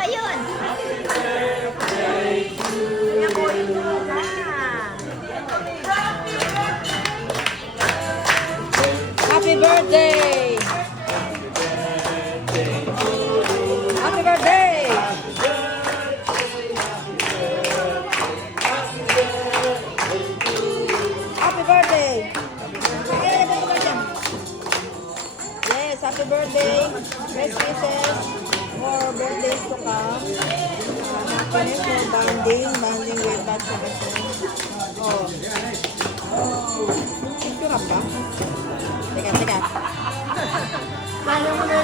ba yun? Yan po yung Happy birthday! Happy birthday! Happy birthday! Yes, happy birthday! Best wishes for birthdays to come. Happiness for bonding with that person. Oh. Picture up ba? Teka. Kaya mo na.